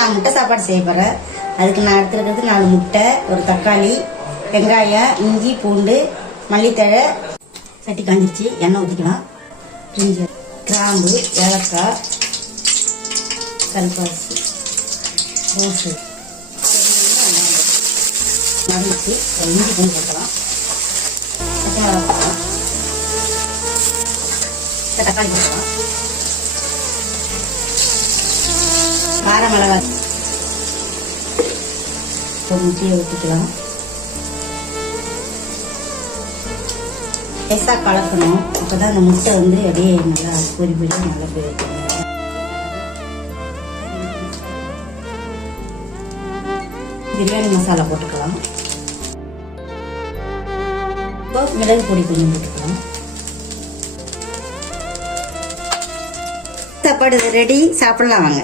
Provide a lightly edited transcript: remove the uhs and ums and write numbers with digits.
நான் முட்டை சாப்பாடு செய்ய போகிறேன். அதுக்கு நான் எடுத்துருக்கிறது 4 முட்டை, ஒரு தக்காளி, வெங்காயம், இஞ்சி, பூண்டு, மல்லித்தழை. சட்டி காஞ்சிச்சு, எண்ணெய் ஊற்றிக்கலாம். ஜிஞ்சர், கிராம்பு, ஏலக்காய், கல்பாசி, ரோஸு மடிச்சு இஞ்சி பூண்டு போட்டலாம். பச்சை மிளகாய் போட்டலாம். தக்காளி போட்டலாம். கார மிளகாய் ஒரு முட்டையை ஊற்றிக்கலாம். லேசாக கலக்கணும். அப்போ தான் அந்த முட்டை வந்து அப்படியே நல்லா பொறி நல்லா போயிருக்கும். பிரியாணி மசாலா போட்டுக்கலாம். இப்போ மிளகு பொடி கொஞ்சம் போட்டுக்கலாம். சாப்பாடு ரெடி, சாப்பிடலாம் வாங்க.